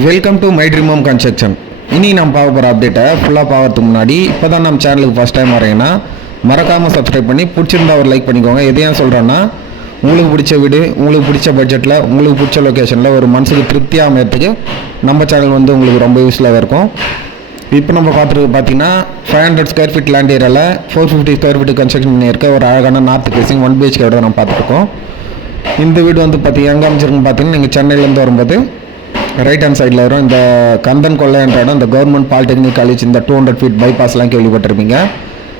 Welcome to my dream home construction இனி நம்ம பார்க்க போகிற அப்டேட்டை ஃபுல்லாக பார்க்கறதுக்கு முன்னாடி இப்போ தான் நம்ம சேனலுக்கு ஃபஸ்ட் டைம் வரீங்கன்னா மறக்காமல் சப்ஸ்கிரைப் பண்ணி பிடிச்சிருந்தா ஒரு லைக் பண்ணிக்கோங்க. எது சொல்கிறேன்னா உங்களுக்கு பிடிச்ச வீடு உங்களுக்கு பிடிச்ச பட்ஜெட்டில் உங்களுக்கு பிடிச்ச லொக்கேஷனில் ஒரு மனசுக்கு திருப்தியாக அமையறதுக்கு நம்ம சேனல் வந்து உங்களுக்கு ரொம்ப யூஸ்ஃபுல்லாக இருக்கும். இப்போ நம்ம பார்த்துருக்கு பார்த்தீங்கன்னா five hundred square feet land ஏரியாவில் four fifty square feet construction பண்ணியிருக்க ஒரு அழகான நார்த் ஃபேசிங் ஒன் பிஹெச்கே விட நம்ம பார்த்துருக்கோம் இந்த வீடு வந்து பார்த்தீங்க எங்கே அமைச்சிருக்குன்னு பார்த்தீங்கன்னா நீங்கள் சென்னையிலேருந்து வரும்போது ரைட் ஹேண்ட் சைடில் வரும். இந்த கந்தன் கொள்ளைன்ற இடம் இந்த கவர்மெண்ட் பாலிடெக்னிக் காலேஜ் இந்த டூ ஹண்ட்ரட் ஃபீட் பைபாஸ்லாம் கேள்விப்பட்டிருப்பீங்க.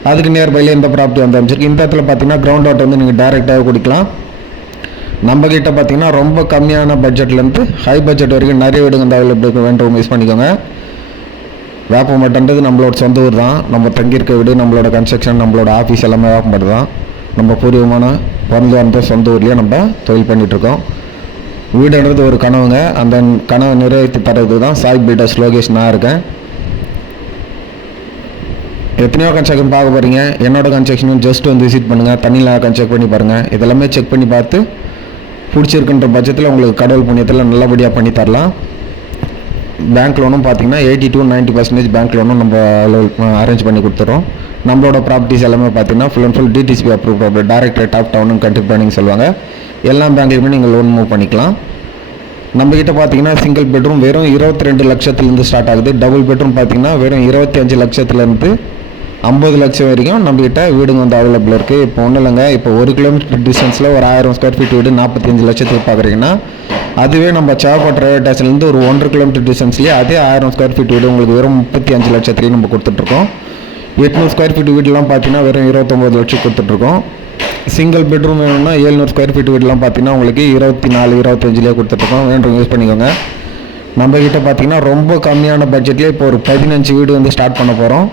அதுக்கு நியர்பையில் இந்த ப்ராப்பர்ட்டி வந்து அமைச்சிருக்கு இந்த இடத்துல பார்த்தீங்கன்னா கிரவுண்ட் வாட்டர் வந்து நீங்கள் டேரெக்டாக குடிக்கலாம். நம்ம கிட்ட பார்த்தீங்கன்னா ரொம்ப கம்மியான பட்ஜெட்லேருந்து ஹை பட்ஜெட் வரைக்கும் நிறைய வீடுங்க இந்த அவைலபிள் வேண்டும் யூஸ் பண்ணிக்கோங்க. வேப்பம்பட்டுன்றது நம்மளோட சொந்த ஊர் தான். நம்ம தங்கியிருக்க வீடு நம்மளோட கன்ஸ்ட்ரக்ஷன் நம்மளோட ஆஃபீஸ் எல்லாமே வேப்பமட்டு தான். நம்ம பூர்வமான பிறந்து வந்த சொந்த ஊர்லேயே நம்ம தொழில் பண்ணிகிட்ருக்கோம் வீடுன்றது ஒரு கனவுங்க. அந்த கனவை நிறைவேற்றி தர்றது தான் சாய் பில்டர்ஸ் லோகேஷ் நான் இருக்கேன். எத்தனையோ கன்ஸ்ட்ரக்ஷன் பார்க்க போகிறீங்க என்னோட கன்ஸ்ட்ரக்ஷனும் ஜஸ்ட் வந்து விசிட் பண்ணுங்கள் தண்ணியில் கன்ஸ்ட்ரக்ட் பண்ணி பாருங்கள் இதெல்லாமே செக் பண்ணி பார்த்து பிடிச்சிருக்குன்ற பட்சத்தில் உங்களுக்கு கடவுள் புண்ணியத்தில் நல்லபடியாக பண்ணி தரலாம். பேங்க் லோனும் பார்த்தீங்கன்னா eighty two ninety percentage bank லோனும் நம்ம அரேஞ்ச் பண்ணி கொடுத்துறோம். நம்மளோட ப்ராப்பர்ட்டிஸ் எல்லாமே பார்த்தீங்கன்னா full and full DTCP approve property direct top of town country சொல்லுவாங்க. எல்லா பேங்க்லையுமே நீங்கள் லோன் மூவ் பண்ணிக்கலாம். நம்மக்கிட்ட பார்த்தீங்கன்னா சிங்கிள் பெட்ரூம் வெறும் இருபத்தி ரெண்டு லட்சத்துலேருந்து ஸ்டார்ட் ஆகுது. டபுள் பெட்ரூம் பார்த்தீங்கன்னா வெறும் இருபத்தி அஞ்சு லட்சத்துலேருந்து ஐம்பது லட்சம் வரைக்கும் நம்மக்கிட்ட வீடுங்க வந்து அவைலபிள் இருக்குது இப்போ ஒன்றும் இல்லைங்க. இப்போ ஒரு கிலோமீட்டர் டிஸ்டன்ஸில் ஒரு ஆயிரம் ஸ்கொயர் ஃபீட் வீடு நாற்பத்தஞ்சு லட்சத்துக்கு பார்க்குறீங்கன்னா அதுவே நம்ம சேவப்பட் ரயில்வே ஸ்டேஷன்லேருந்து ஒரு ஒன்றரை கிலோமீட்டர் டிஸ்டன்ஸ்லேயே அதே ஆயிரம் ஸ்கொயர் ஃபீட் வீடு உங்களுக்கு வெறும் முப்பத்தி அஞ்சு லட்சத்துலேயும் நம்ம கொடுத்துட்ருக்கோம் எட்நூறு ஸ்கொயர் ஃபீட் வீடுலாம் பார்த்தீங்கன்னா வெறும் இருபத்தொம்போது லட்சம் கொடுத்துட்ருக்கோம் சிங்கிள் பெட்ரூம் வேணும்னா ஏழ்நூறு ஸ்கொயர் ஃபீட் வீடெலாம் பார்த்தீங்கன்னா உங்களுக்கு இருபத்தி நாலு இருபத்தஞ்சிலே கொடுத்துட்ருக்கோம். வேணும் யூஸ் பண்ணிக்கோங்க. நம்ம கிட்ட பார்த்தீங்கன்னா ரொம்ப கம்மியான பட்ஜெட்லேயே இப்போ ஒரு பதினஞ்சு வீடு வந்து ஸ்டார்ட் பண்ண போகிறோம்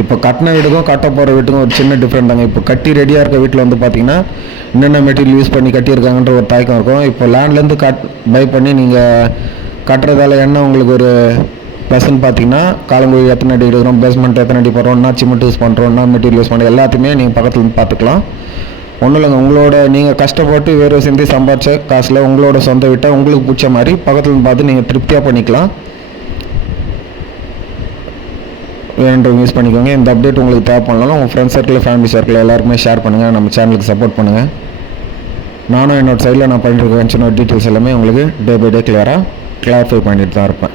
இப்போ கட்டின வீடுக்கும் கட்ட போகிற வீட்டுக்கும் ஒரு சின்ன டிஃப்ரெண்ட் தாங்க. இப்போ கட்டி ரெடியாக இருக்க வீட்டில் வந்து பார்த்தீங்கன்னா என்னென்ன மெட்டீரியல் யூஸ் பண்ணி கட்டியிருக்காங்கன்ற ஒரு தாய்க்கம் இருக்கும். இப்போ லேண்ட்லேருந்து கட் பை பண்ணி நீங்கள் கட்டுறதால என்ன உங்களுக்கு ஒரு ப்ளஸ்ன்னு பார்த்தீங்கன்னா காலங்குழி எத்தனை அடி எடுக்கிறோம் பேஸ்மெண்ட் எத்தனை அடி போடுறோம் என்ன சிமெண்ட் யூஸ் பண்ணுறோம் என்ன மெட்டீரியல் யூஸ் பண்ணுறோம் எல்லாத்தையுமே நீங்கள் பக்கத்தில் இருந்து பார்த்துக்கலாம் ஒன்றும் இல்லைங்க உங்களோட நீங்கள் கஷ்டப்பட்டு வேறு சேர்ந்து சம்பாதிச்ச காசில் உங்களோட சொந்த வீட்டை உங்களுக்கு பிடிச்ச மாதிரி பக்கத்தில் பார்த்து நீங்கள் திருப்தியாக பண்ணிக்கலாம். வேணுன்றவங்க யூஸ் பண்ணிக்கோங்க. இந்த அப்டேட் உங்களுக்கு தேவைப்படலாம் உங்கள் ஃப்ரெண்ட்ஸ் சர்க்கிள் ஃபேமிலி சர்க்கிள் எல்லாருக்குமே ஷேர் பண்ணுங்கள் நம்ம சேனலுக்கு சப்போர்ட் பண்ணுங்கள் நானும் என்னோடய சைடில் நான் பண்ணிட்டு இருக்க சின்ன டீட்டெயில்ஸ் எல்லாமே உங்களுக்கு டே பை டே கிளியராக கிளாரிஃபை பண்ணிட்டு தான் இருப்பேன்.